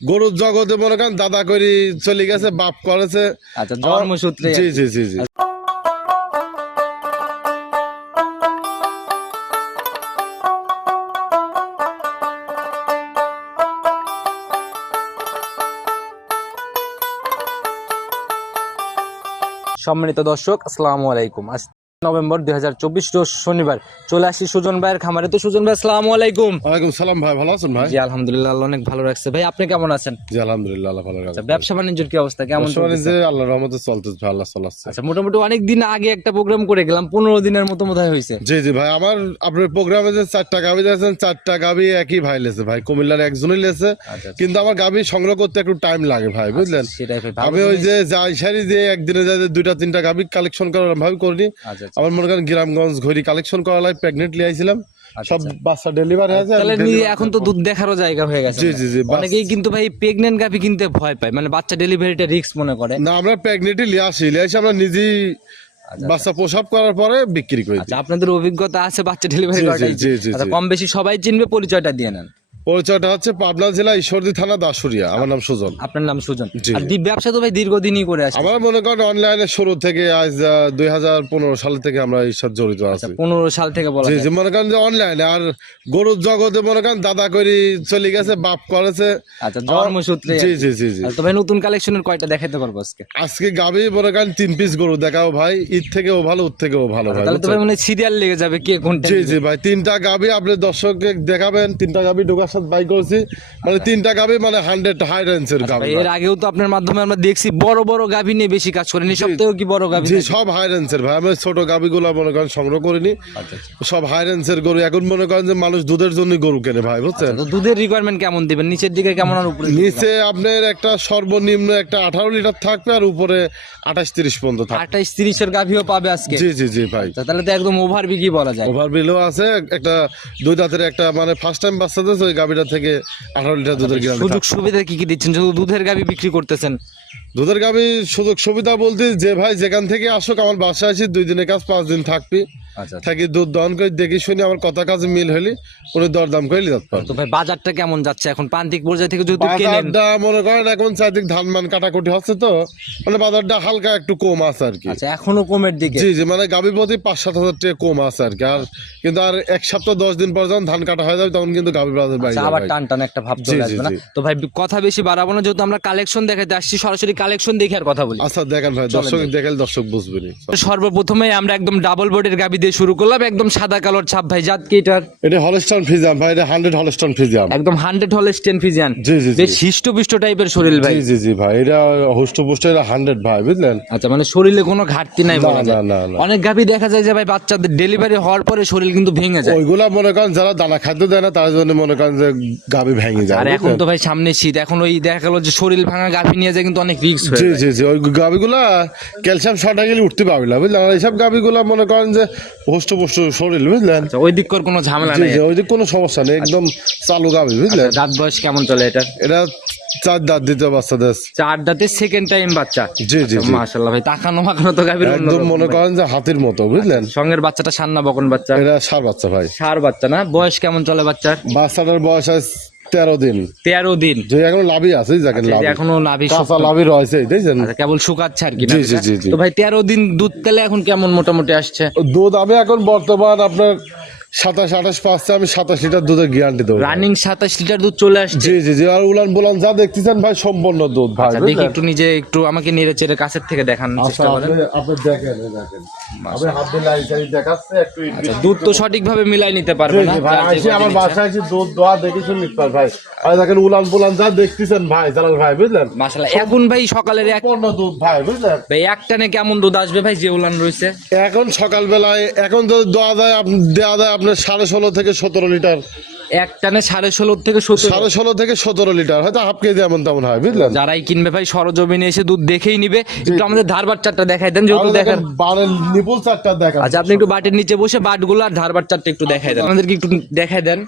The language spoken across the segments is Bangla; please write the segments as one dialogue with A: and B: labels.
A: গরুর জগতে মনে করেন দাদা করি চলে গেছে বাপ করেছে।
B: আচ্ছা জন্মসূত্রে
A: জি জি জি জি।
B: সম্মানিত দর্শক আসসালামু আলাইকুম। নভেম্বর দুই হাজার চব্বিশ রোজ শনিবার। চলে আসি সুজন ভাইয়ের খামারে। তো সুজন ভাই আসসালামু আলাইকুম।
A: ওয়ালাইকুম সালাম ভাই ভালো আছেন ভাই?
B: জি আলহামদুলিল্লাহ আল্লাহ অনেক ভালো রাখছে। ভাই আপনি কেমন আছেন?
A: জি আলহামদুলিল্লাহ আল্লাহ ভালো
B: আচ্ছা
A: রাখছে
B: ব্যবসা বাণিজ্যের কি অবস্থা? কেমন?
A: বাণিজ্যে আল্লাহর রহমতে চলতেছে আল্লাহ চালাচ্ছে।
B: আচ্ছা মোটামুটি অনেক দিন আগে একটা প্রোগ্রাম করে গেলাম পনেরো দিনের মতো মতো হয়েছে।
A: জি জি ভাই আমার আপনার প্রোগ্রামে যে চারটা গাবি দিয়েছেন চারটা গাবি একই ভাই লেছে ভাই কুমিল্লার একজনই লেছে।
B: আচ্ছা
A: কিন্তু আমার গাবি সংগ্রহ করতে একটু টাইম লাগে ভাই বুঝলেন? আমি ওই যে যাই সারি যে একদিনে যাই দুইটা তিনটা গাবি কালেকশন করার ভাবে করিনি।
B: আচ্ছা আচ্ছা।
A: আমার মনে করেন গ্রামগঞ্জ ঘড়ি কালেকশন করা লাগে প্রেগনেন্ট লিয়ে আইছিলাম।
B: আচ্ছা,
A: সব বাচ্চা ডেলিভারি হয়েছে
B: তাহলে নিজে এখন তো দুধ দেখারও জায়গা হয়ে গেছে
A: জি, জি, জি,
B: অনেকেই কিন্তু ভাই প্রেগনেন্ট গাভি কিনতে ভয় পায় মানে বাচ্চা ডেলিভারিটা রিস্ক মনে করে।
A: না আমরা প্রেগনেন্টই লিয়ে আসি লিয়ে আসি আমরা নিজেই বাচ্চা প্রসব করার পরে বিক্রি করি।
B: আচ্ছা আপনাদের অভিজ্ঞতা আছে বাচ্চা ডেলিভারি আচ্ছা। কম বেশি সবাই চিনবে পরিচয়টা দিয়ে নেন।
A: পরিচয়টা হচ্ছে পাবনা জেলা ঈশ্বরদী থানা দাসুরিয়া আমার নাম সুজন।
B: আপনার নাম সুজন। আর। ব্যবসা তো ভাই দীর্ঘদিনই করে আসছে।
A: আমার মনে করেন অনলাইনে শুরু থেকে আজ দুই হাজার পনেরো সাল থেকে আমরা সাথে জড়িত আছি।
B: পনেরো সাল থেকে বলা
A: জি মনে করেন যে অনলাইনে আর গরুর জগতে মনে করেন দাদা করি চলে গেছে বাপ করেছে।
B: আচ্ছা জন্মসূত্রে
A: জি জি জি জি।
B: আচ্ছা, তো ভাই নতুন কালেকশনের কয়টা দেখাতে পারব আজকে?
A: আজকে গাবি মনে করেন তিন পিস গরু দেখাও ভাই ঈদ থেকেও ভালো উদ থেকেও ভালো ভাই
B: তাহলে তো ভাই মানে সিরিয়াল লেগে যাবে কে কোনটা
A: জি জি ভাই তিনটা গাবি আপনি দর্শককে দেখাবেন তিনটা গাবি ঢোকার সাথে বাই করছি মানে তিনটা গাবি মানে হান্ড্রেড হাই রেঞ্জের গাবি
B: এর আগেও তো আপনার মাধ্যমে আমরা দেখছি বড় বড় গাভী নিয়ে বেশি কাজ করেন এই সপ্তাহেও কি বড় গাভী
A: জি সব হাই রেঞ্জের ভাই আমি ছোট গাবি মনে করেন সংগ্রহ করিনি।
B: আচ্ছা, আচ্ছা।
A: সব হাই রেঞ্জের গরু এখন মনে করেন যে মানুষ দুধের জন্য গরু কেনে ভাই বুঝছেন?
B: দুধের রিকোয়ারমেন্ট কেমন দিবেন? নিচের দিকে কেমন আর উপরে
A: নিচে আপনার একটা সর্বনিম্ন একটা আঠারো লিটার থাকবে আর উপরে আঠাশ তিরিশ পর্যন্ত থাকবে।
B: আঠাইশ তিরিশের গাভীও পাবে আজকে?
A: জি জি জি ভাই।
B: আচ্ছা, তাহলে তো একদম ওভার বিক্রি বলা যায়।
A: ওভার বিলও আছে একটা দুই দাঁতের একটা মানে ফার্স্ট টাইম বাচ্চা দিয়েছে ওই গাবিটা থেকে আঠারো লিটার দুধের গ্রামে
B: সুযোগ সুবিধা কি কি দিচ্ছেন? শুধু দুধের গাভী বিক্রি করতেছেন?
A: দুধের গাভী সুযোগ সুবিধা বলতে যে ভাই যেখান থেকে আসুক আমার বাসায় আসি দুই দিনের কাজ পাঁচ দিন থাকবি।
B: আচ্ছা
A: থাকি দুধ দহন করে দেখি শুনি আমার কথা কাজে মিল হলি উনি দরদাম করে লিতে
B: তো ভাই বাজারটা কেমন যাচ্ছে এখন? প্রান্তিক পর্যায়ে থেকে যদি
A: বাজারটা মনে করেন এখন চারদিক ধান মান কাটাকুটি হচ্ছে তো মানে বাজারটা হালকা একটু কম আছে আর কি।
B: আচ্ছা এখনও কমের দিকে?
A: জি জি মানে গাভী প্রতি পাঁচ সাত হাজার টাকা কম আছে আর কি। আর কিন্তু আর এক সপ্তাহ দশ দিন পর যখন ধান কাটা হয়ে যাবে তখন কিন্তু গাভী বাজার
B: আচ্ছা, আবার টান টান একটা ভাব চলে আসবে না? তো ভাই কথা বেশি বাড়াবো না যেহেতু আমরা কালেকশন দেখাতে আসছি সরাসরি কালেকশন দেখে আর কথা বলি।
A: আচ্ছা দেখেন ভাই দর্শক দেখালে দর্শক বুঝবেনি
B: সর্বপ্রথমে আমরা একদম ডাবল বোর্ডের গাবি দিয়ে শুরু করলাম একদম সাদা কালোর ছাপ ভাই জাত কি এটার?
A: এটা হলস্টন ফিজাম ভাই এটা হান্ড্রেড হলস্টন ফিজাম
B: একদম হান্ড্রেড হল স্টেন ফিজিয়ান
A: জি, জি, জি।
B: বেশ হিষ্টপিষ্ট টাইপের শরীর ভাই।
A: জি জি জি ভাই এটা হুষ্ট পুষ্ট এটা হান্ড্রেড ভাই বুঝলেন?
B: আচ্ছা মানে শরীরে কোনো ঘাটতি নাই
A: না,
B: বলা যায়।
A: না, না, না।
B: অনেক গাভি দেখা যায় যে ভাই বাচ্চাদের ডেলিভারি হওয়ার পরে শরীর কিন্তু ভেঙে যায়।
A: ওইগুলা মনে করেন যারা দানা খাদ্য দেয় না তার জন্য মনে করেন যে গাভী ভেঙে যায়
B: আর এখন তো ভাই সামনে শীত এখন ওই দেখা গেল যে শরীর ভাঙা গাভি নিয়ে যায় কিন্তু অনেক রিস্ক হয়ে
A: জি জি জি ওই গাভিগুলা ক্যালসিয়াম শর্ট গেলে উঠতে পারবে না বুঝলেন? এইসব গাভিগুলা মনে করেন যে হুষ্ট পুষ্ট শরীর বুঝলেন?
B: আচ্ছা, ওই দিককার কোনো ঝামেলা নেই
A: ওই দিক কোনো সমস্যা নেই একদম চালু গাভি বুঝলেন?
B: দাঁত বয়স কেমন চলে এটা
A: এটা চার দাঁত দিতে বাচ্চাদের।
B: চার দাঁতে সেকেন্ড টাইম বাচ্চা?
A: জি জি জি।
B: মাশাল্লাহ ভাই তাকানো মাখানো তো গাভীর
A: একদম মনে করেন যে হাতির মতো বুঝলেন?
B: সঙ্গের বাচ্চাটা সান্না বকন বাচ্চা?
A: এটা সার বাচ্চা ভাই।
B: সার বাচ্চা না? বয়স কেমন চলে বাচ্চার?
A: বাচ্চাটার বয়স তেরো দিন।
B: তেরো দিন।
A: যে এখন লাভই আছে দেখেন লাভ।
B: এখনও লাভই
A: কাঁচা লাভই রয়েছে দেখছেন?
B: আচ্ছা, কেবল শুকাচ্ছে আর কি
A: জি, জি, জি।
B: তো ভাই তেরো দিন দুধ তেলে এখন কেমন মোটামুটি আসছে?
A: দুধ আমি এখন বর্তমান আপনার সাতাশ আঠাশ পাঁচটা আমি সাতাশ লিটার দুধের গ্যারান্টি দেবো।
B: রানিং সাতাশ লিটার দুধ চলে আসছে।
A: জি জি জি আর উলান বুলান যা দেখতেছেন ভাই সম্পূর্ণ দুধ ভাই
B: আচ্ছা দেখি একটু নিজে একটু আমাকে নেড়ে চেড়ে কাছের থেকে দেখানোর
A: আচ্ছা
B: চেষ্টা করেন।
A: আপনি আপনি দেখেন হাত দিয়ে দেখাচ্ছে একটু
B: আচ্ছা, দুধ তো সঠিকভাবে মিলাই নিতে পারবে না?
A: ভাই
B: যার
A: আমার বাসায় এসে দুধ দোয়া দেখি শুনে নিতে পার ভাই। আর দেখেন উলান বুলান যা দেখতেছেন ভাই জালাল ভাই বুঝলেন?
B: মাশাআল্লাহ এখন ভাই সকালের এক
A: সম্পূর্ণ দুধ ভাই বুঝলেন?
B: ভাই এক টানে কেমন দুধ আসবে ভাই যে উলান রয়েছে?
A: এখন সকালবেলায় এখন তো দোয়া আপ- দেওয়া যায় আপনার সাড়ে ষোলো থেকে সতেরো লিটার।
B: এক টানে সাড়ে ষোলো থেকে
A: সাড়ে ষোলো থেকে সতেরো লিটার হয়তো হাফ কেজি এমন তেমন হয় বুঝলেন?
B: যারাই কিনবে ভাই সরজমিনে এসে দুধ দেখেই নিবে। একটু আমাদের ধার বাচ্চাটা দেখাই দেন যেহেতু দেখেন
A: দেখেন বারের নিপুল চারটা দেখা
B: আচ্ছা আপনি একটু বাটির নিচে বসে বাটগুলো আর ধার বাচ্চাটা একটু দেখাই দেন। আমাদেরকে একটু দেখাই দেন।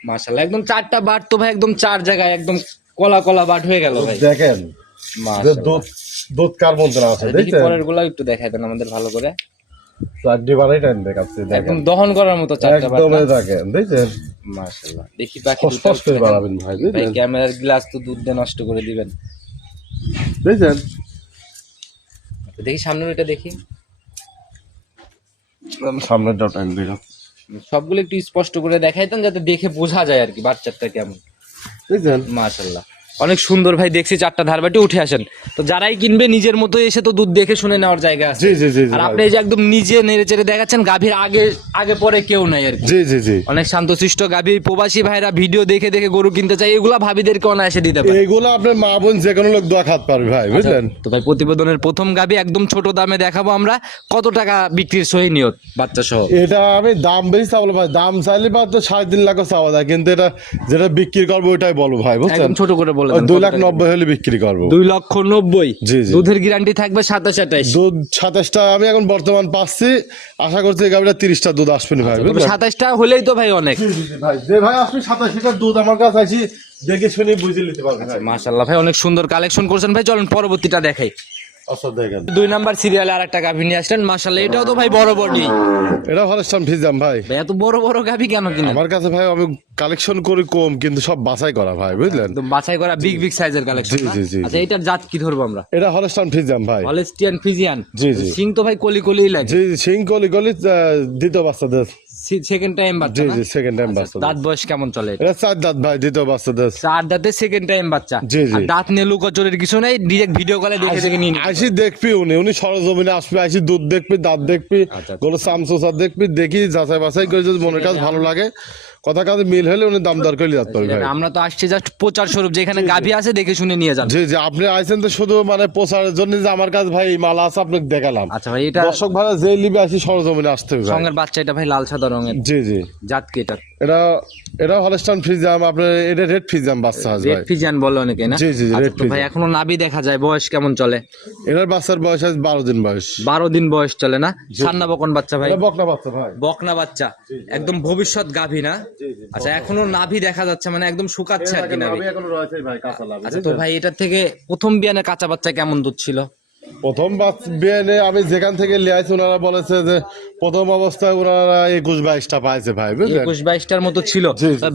B: মাশাআল্লাহ একদম চারটা বাট তো ভাই একদম চার জায়গায় একদম কলা কলা বাট হয়ে গেল ভাই।
A: দেখেন দুধ দুধ আছে
B: আচ্ছা, দেখি
A: দেখছেন?
B: পরেরগুলো একটু দেখাই দেন আমাদের ভালো করে।
A: চারটি টাইম দেখাচ্ছে
B: একদম দহন করার মতো চারটা
A: একদমই দেখছেন
B: মাশাআল্লাহ দেখি বাকি
A: ফস করে বাড়াবেন ভাই
B: ভাই ক্যামেরার গ্লাস তো দুধ দিয়ে নষ্ট করে দিবেন।
A: দেখছেন
B: দেখি সামনের ওইটা দেখি।
A: টাইম দেখাচ্ছে
B: সবগুলো একটু স্পষ্ট করে দেখাইতাম যাতে দেখে বোঝা যায় আর কি বাচ্চাটা কেমন।
A: দেখছেন
B: মাশাল্লাহ অনেক সুন্দর ভাই দেখছি চারটা ধারবাটি উঠে আসেন। তো যারাই কিনবে নিজের মতো এসে তো দুধ দেখে শুনে নেওয়ার জায়গা আছে।
A: জি জি জি জি
B: আর আপনি এই যে একদম নিজে নেড়ে চেড়ে দেখাচ্ছেন গাভীর আগে আগে পরে কেউ নাই আর কি।
A: জি জি জি।
B: অনেক শান্তশিষ্ট গাভী প্রবাসী ভাইরা ভিডিও দেখে দেখে গরু কিনতে চাই এগুলা ভাবিদেরকে অনায়াসে দিতে পারে।
A: এগুলো আপনার মা বোন যে কোনো লোক দোয়া খাত পারবে ভাই বুঝলেন?
B: তো ভাই প্রতিবেদনের প্রথম গাভী একদম ছোট দামে দেখাবো আমরা কত টাকা বিক্রির সহি নিয়ত বাচ্চা সহ?
A: এটা আমি দাম বেশি চাবো ভাই দাম চাইলে বা তো সাড়ে তিন লাখও চাওয়া যায় কিন্তু এটা যেটা বিক্রি করব ওইটাই বলো ভাই
B: একদম ছোট করে বলে দেন,
A: দুই লাখ? নব্বই হলে বিক্রি করব।
B: দুই লক্ষ নব্বই?
A: জি, জি।
B: দুধের গ্যারান্টি থাকবে সাতাশ আঠাইশ
A: দুধ সাতাশটা আমি এখন বর্তমান পাচ্ছি। আশা করছি গাভিটা তিরিশটা দুধ আসবে না ভাই
B: সাতাশটা হলেই তো ভাই অনেক।
A: জি, জি, জি, ভাই। যে ভাই আসবে সাতাশ লিটার দুধ আমার কাছে আছি দেখে শুনে বুঝে নিতে পারবেন ভাই।
B: মাশাল্লাহ ভাই অনেক সুন্দর কালেকশন করছেন। ভাই চলুন পরবর্তীটা দেখাই।
A: আচ্ছা দেখেন
B: দুই নাম্বার সিরিয়ালে আর একটা গাভী নিয়ে আসলেন। মাশাল্লাহ এটাও তো ভাই বড় বডি
A: এটা হলস্টান ফিজাম ভাই।
B: এত বড় বড় গাভী কেন কিনা
A: আমার কাছে ভাই আমি কালেকশন করি কম কিন্তু সব বাছাই করা ভাই বুঝলেন?
B: বাছাই করা বিগ বিগ সাইজের কালেকশন
A: জি, জি, জি,
B: আচ্ছা এটার জাত কি ধরবো আমরা?
A: এটা হলস্টান ফিজাম ভাই।
B: Holstein Friesian.
A: জি, জি।
B: সিং তো ভাই কলি কলি লাগে।
A: জি জি সিং কলি কলি আহ, দ্বিতীয় বাচ্চাদের।
B: সেকেন্ড টাইম বাচ্চা
A: জি জি সেকেন্ড টাইম
B: আচ্ছা,
A: বাচ্চা
B: দাঁত বয়স কেমন চলে এটা?
A: চার দাঁত ভাই দ্বিতীয় বাচ্চাদের
B: চার দাঁতে সেকেন্ড টাইম বাচ্চা
A: জি, জি।
B: দাঁত নিয়ে লুকোচুরির কিছু নেই ডিরেক্ট ভিডিও কলে দেখে দেখে নিয়ে
A: আসি দেখবি উনি উনি সরজমিনে আসবে আসি দুধ দেখবি দাঁত দেখবি
B: আচ্ছা।
A: কোনো চামচোচা দেখবি দেখি যাচাই বাছাই করে যদি মনের কাজ ভালো লাগে কথা কাজে মিল হলে উনি দাম দর করে যাতে ভাই।
B: আমরা তো আসছি জাস্ট প্রচার স্বরূপ যেখানে গাভী আছে দেখে শুনে নিয়ে যান
A: জি জি আপনি আইছেন তো শুধু মানে প্রচারের জন্য যে আমার কাছে ভাই মাল আছে আপনাকে দেখালাম।
B: আচ্ছা ভাই এটা
A: দর্শক ভাড়া যে লিবে আসি সরজমিনে আসতে হবে ভাই।
B: সঙ্গের বাচ্চা এটা ভাই লাল সাদা রঙের।
A: জি জি।
B: জাত কি এটা।
A: এটা এটা হলস্টান ফ্রিজাম আপনার এটা রেড ফ্রিজাম বাচ্চা আছে
B: রেড বলে অনেকে না?
A: জি, জি,
B: আচ্ছা,
A: red
B: ভাই এখনও নাভি দেখা যায় বয়স কেমন চলে?
A: এটার বাচ্চার বয়স আছে বারো দিন বয়স।
B: বারো দিন বয়স চলে না? সান্না বকন বাচ্চা ভাই?
A: বকনা বাচ্চা ভাই।
B: বকনা বাচ্চা। একদম ভবিষ্যৎ গাভী না? আচ্ছা এখনও নাভি দেখা যাচ্ছে মানে একদম শুকাচ্ছে আর কি নাভি।
A: এখন রয়েছে ভাই কাঁচা
B: আচ্ছা তো ভাই এটার থেকে প্রথম বিয়ানে কাঁচা বাচ্চা কেমন দুধ ছিল?
A: প্রথম বিয়ে আমি যেখান থেকে লিয়াইছি ওনারা বলেছে যে প্রথম অবস্থায় ওনারা একুশ বাইশটা পাইছে ভাই বুঝলেন?
B: একুশ বাইশটার মতো ছিল।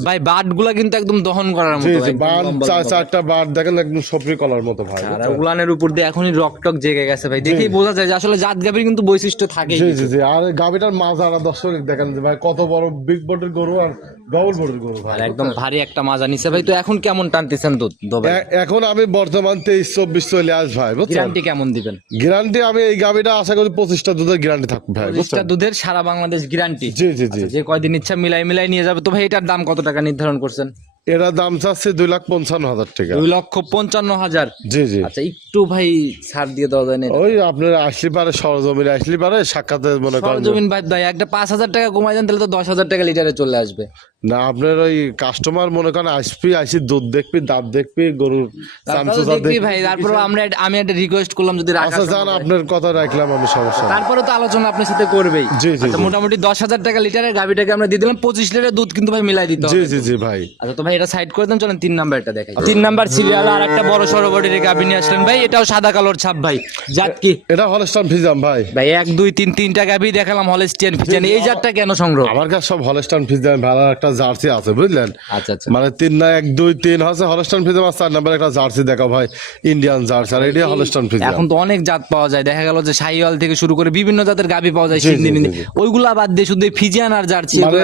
B: ভাই বাটগুলা কিন্তু একদম দহন করার মতো লম্বা।
A: চারটা বাট দেখেন একদম সফরি কলার মতো ভাই
B: আর উলানের উপর দিয়ে এখনই রক টক জেগে গেছে ভাই। দেখেই বোঝা যায় যে আসলে জাত গাভীর কিন্তু বৈশিষ্ট্য থাকে
A: জি জি জি। আর গাবিটার মাজারা দর্শক দেখেন যে ভাই কত বড় বিগ বডির গরু আর ডবল বডির গরু ভাই।
B: আর একদম ভারী একটা মাজা নিছে ভাই। তো এখন কেমন টানতেছেন দুধ দোবে
A: এ- এখন আমি বর্তমান তেইশ চব্বিশ চলে আস ভাই বুঝছেন?
B: গ্যারান্টি কেমন দিবেন?
A: গ্যারান্টি আমি এই গাবিটা আশা করি পঁচিশটা দুধের গ্যারান্টি থাকবে ভাই
B: পঁচিশটা দুধের সারা বাংলাদেশ গ্যারান্টি।
A: জি জি জি।
B: যে কয়দিন ইচ্ছা মিলাই মিলাই নিয়ে যাবে। তো ভাই এটার দাম কত টাকা নির্ধারণ করছেন?
A: এরা দাম চাচ্ছে দুই লাখ পঞ্চান্ন হাজার টাকা।
B: দুই লক্ষ পঞ্চান্ন হাজার?
A: জি জি।
B: আচ্ছা একটু ভাই ছাড় দিয়ে দেওয়া যায় না
A: ওই আপনার আসলি পারে সরজমিনে আসলি পারে সাক্ষাতে মনে করেন যে-
B: সরজমিন ভাই ভাই একটা পাঁচ হাজার টাকা কমাই দেন তাহলে তো দশ হাজার টাকা লিটারে চলে আসবে।
A: না আপনার ওই কাস্টমার মনে করেন আসবি আসি দুধ দেখবি দাঁত দেখবি গরুর চামচুচা
B: দেখবি
A: দেখবি
B: ভাই তারপরে আমরা আমি একটা রিকোয়েস্ট করলাম যদি
A: আচ্ছা আপনার কথা রাখলাম আমি সমস্যা
B: তারপরে তো আলোচনা আপনার সাথে করবেই।
A: জি, জি,
B: আচ্ছা মোটামুটি দশ হাজার টাকা লিটারের গাভিটাকে আমরা দিয়ে দিলাম পঁচিশ লিটার দুধ কিন্তু ভাই মিলাই দিতে
A: জি জি জি ভাই।
B: আচ্ছা তো ভাই এটা সাইড করে দেন চলেন তিন নাম্বারটা দেখাই। তিন নাম্বার সিরিয়াল আর একটা বড় সরবটির গাভি নিয়ে আসলেন ভাই এটাও সাদা কালোর ছাপ ভাই জাত কি?
A: এটা হলস্টান ফিজাম ভাই।
B: ভাই এক দুই তিন তিনটা গাভি দেখালাম হলেস্টিয়ান ফিজিয়ান এই জাতটা কেন সংগ্রহ?
A: আমার কাছে সব হলস্টান ফিজাম ভালো একটা জার্সি আছে বুঝলেন?
B: আচ্ছা আচ্ছা।
A: মানে তিন না এক দুই তিন হচ্ছে হলস্টান ফিজাম আর চার নাম্বার একটা জার্সি দেখো ভাই ইন্ডিয়ান জার্সি আর এটি হলস্টান ফিজাম
B: এখন তো অনেক জাত পাওয়া যায়। দেখা গেল যে শাহিওয়াল থেকে শুরু করে বিভিন্ন জাতের গাভি পাওয়া যায় সিন্ধি
A: জি,
B: ওইগুলা বাদ দিয়ে শুধু ফিজিয়ান আর জার্সি
A: মানে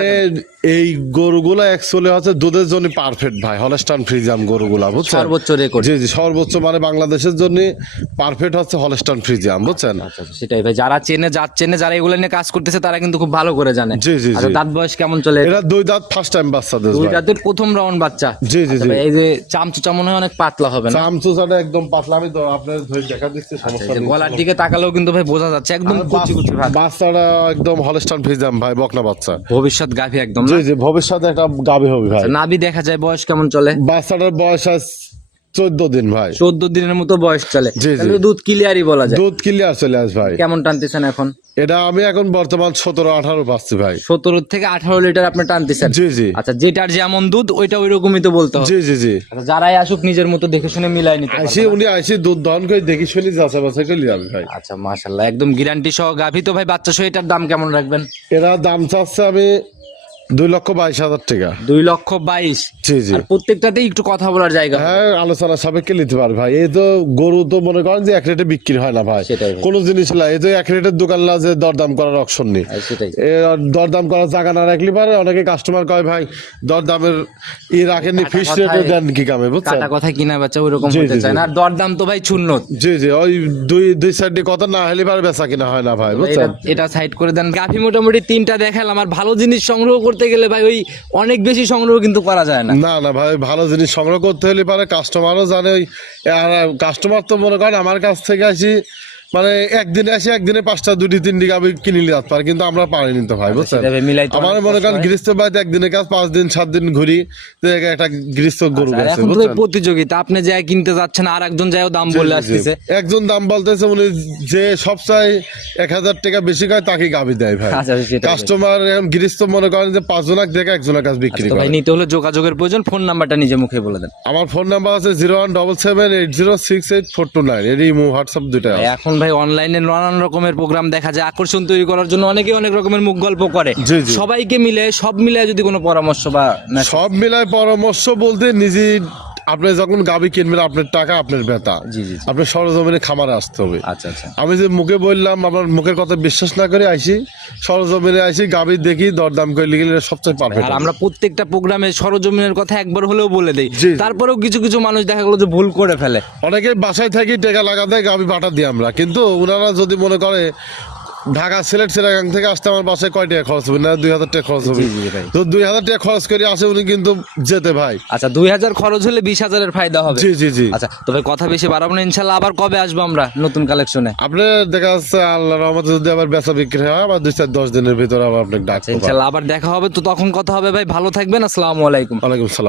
A: এই গরুগুলো অ্যাকচুয়ালি হচ্ছে দুধের জন্য পারফেক্ট ভাই হলস্টান ফ্রিজাম গরুগুলা বুঝছেন?
B: সর্বোচ্চ রেকর্ড
A: জি জি সর্বোচ্চ মানে বাংলাদেশের জন্য পারফেক্ট হচ্ছে হলস্টান ফ্রিজিয়াম বুঝছেন?
B: আচ্ছা সেটাই ভাই। যারা চেনে জাত চেনে যারা এগুলো নিয়ে কাজ করতেছে তারা কিন্তু খুব ভালো করে জানে।
A: জি, জি, জি।
B: দাঁত বয়স কেমন চলে?
A: এটা দুই দাঁত ফার্স্ট টাইম বাচ্চা দেশ ভাই
B: প্রথম রাউন্ড বাচ্চা।
A: জি জি
B: আচ্ছা
A: জি।
B: এই যে চামচুচা মনে হয় অনেক পাতলা হবে না?
A: চামচুচাটা একদম পাতলা আমি তো আপনার ধরে দেখা দিচ্ছি সমস্যা
B: গলার দিকে তাকালেও কিন্তু ভাই বোঝা যাচ্ছে একদম কুচি কুচি ভাত।
A: বাচ্চাটা একদম হলস্টান ফ্রিজাম ভাই বকনা বাচ্চা।
B: ভবিষ্যৎ গাভি একদম
A: জি জি ভবিষ্যতে একটা গাবি হবে ভাই।
B: নাভি দেখা যায় বয়স কেমন চলে?
A: বাচ্চাটার বয়স আছে চোদ্দ দিন ভাই।
B: চোদ্দ দিনের মতো বয়স চলে। দুধ ক্লিয়ারই বলা যায়।
A: দুধ ক্লিয়ার চলে আস ভাই।
B: কেমন টানতেছেন এখন?
A: এটা আমি এখন বর্তমান সতেরো আঠারো পাচ্ছি ভাই।
B: সতেরো থেকে আঠারো লিটার আপনি টানতেছেন?
A: জি জি।
B: আচ্ছা যেটার যেমন দুধ ওইটা ওই রকমই তো বলতে হবে।
A: জি জি জি।
B: আচ্ছা, যারাই আসুক নিজের মতো দেখে শুনে মিলাই নিতে
A: আইসি উনি আইসি দুধ দহন করে দেখে শুনে যাচাই বাছাই করে যাবে ভাই।
B: আচ্ছা মাশাল্লাহ একদম গ্যারান্টি সহ গাভী। তো ভাই বাচ্চা সহ এটার দাম কেমন রাখবেন?
A: এরা দাম চাচ্ছে আমি দুই লক্ষ বাইশ হাজার টাকা।
B: দুই লক্ষ বাইশ।
A: জি জি।
B: প্রত্যেকটাতেই একটু কথা বলার জায়গা
A: হ্যাঁ আলোচনা সাপেক্ষে নিতে পারে ভাই। এই তো গরু তো মনে করেন যে এক রেটে বিক্রি হয় না ভাই। কোনো জিনিস না এই তো এক রেটের দোকান না যে দরদাম করার অপশন নেই।
B: আর
A: দরদাম করার জায়গা না রাখলে পারে। অনেকে কাস্টমার কয় ভাই দরদামের ই রাখেননি ফিক্স রেটে দেন কি কামে? বুঝছেন?
B: কথা কিনা বেচা ওইরকম হতে চায় না। আর দরদাম তো ভাই শূন্য
A: জি জি। ওই দুই দুই সাইডে কত না হলে পারে বেচা কিনা হয় না ভাই বুঝছেন?
B: এটা সাইড করে দেন। গাভী মোটামুটি তিনটা দেখালাম। আর ভালো জিনিস সংগ্রহ করতে গেলে ভাই ওই অনেক বেশি সংগ্রহ কিন্তু করা যায় না।
A: না না ভাই, ভালো জিনিস সংগ্রহ করতে হলে পারে কাস্টমারও জানে। ওই কাস্টমার তো মনে করেন আমার কাছ থেকে আসি মানে একদিনে আসি একদিনে পাঁচটা দুটি তিনটি গাবি কিনে নিতে পারে কিন্তু আমরা পারিনি তো ভাই বুঝছেন?
B: মিলাই তো
A: আমার মনে করেন। গৃহস্থ বাড়িতে একদিনের কাজ পাঁচ দিন সাত দিন ঘুরি একটা গৃহস্থ গরু গেছে
B: এখন তো প্রতিযোগিতা আপনি যাই কিনতে যাচ্ছেন আর একজন যাইও দাম বলে। আসতেছে।
A: একজন দাম বলতেছে উনি যে সবচাই এক হাজার টাকা বেশি খায় তাকে গাবি দেয় ভাই।
B: আচ্ছা।
A: কাস্টমার গৃহস্থ মনে করেন যে পাঁচ জনাক দেখে একজনের কাছে বিক্রি
B: আচ্ছা, ভাই
A: করে।
B: নিতে হলে যোগাযোগের প্রয়োজন ফোন নাম্বারটা নিজে মুখে বলে দেন।
A: আমার ফোন নাম্বার আছে zero one double seven eight zero six eight four two nine Imo WhatsApp দুটো
B: এখন ভাই অনলাইনে নানান রকমের প্রোগ্রাম দেখা যায় আকর্ষণ তৈরি করার জন্য অনেকে অনেক রকমের মুখ গল্প করে। সবাইকে মিলে সব মিলে যদি কোনো পরামর্শ বা
A: সব মিলায় পরামর্শ বলতে নিজে আপনি যখন গাবি কিনবেন আপনার টাকা আপনার বেতা
B: জি, জি।
A: আপনার সরজমিনে খামারে আসতে হবে।
B: আচ্ছা আচ্ছা।
A: আমি যে মুখে বললাম আমার মুখের কথা বিশ্বাস না করে আইসি সরজমিনে আইসি গাবি দেখি দরদাম করে লিখলে সবচেয়ে পারফেক্ট
B: আমরা প্রত্যেকটা প্রোগ্রামে সরজমিনের কথা একবার হলেও বলে দিই। তারপরেও কিছু কিছু মানুষ দেখা গেলো যে ভুল করে ফেলে।
A: অনেকে বাসায় থাকি টেকা লাগাতে গাবি পাঠা দিই আমরা। কিন্তু ওনারা যদি মনে করে ঢাকা সিলেট সিরাগাং থেকে আসতে আমার বাসায় কয় টাকা খরচ হবে? না দুই হাজার টাকা খরচ হবে। তো দুই হাজার টাকা খরচ করে আসে উনি কিন্তু যেতে ভাই।
B: আচ্ছা দুই হাজার খরচ হলে বিশ হাজারের ফায়দা হবে।
A: জি জি জি।
B: আচ্ছা তবে কথা বেশি বাড়াবো না ইনশাল্লাহ আবার কবে আসব আমরা নতুন কালেকশনে
A: আপনার দেখা যাচ্ছে আল্লাহ রহমতে যদি আবার বেচা বিক্রি হয় আবার দুই চার দশ দিনের ভিতরে আবার আপনাকে ডাকতে পারব।
B: ইনশাল্লাহ আবার দেখা হবে তো তখন কথা হবে ভাই ভালো থাকবেন আসসালামু আলাইকুম।
A: ওয়ালাইকুম সালাম।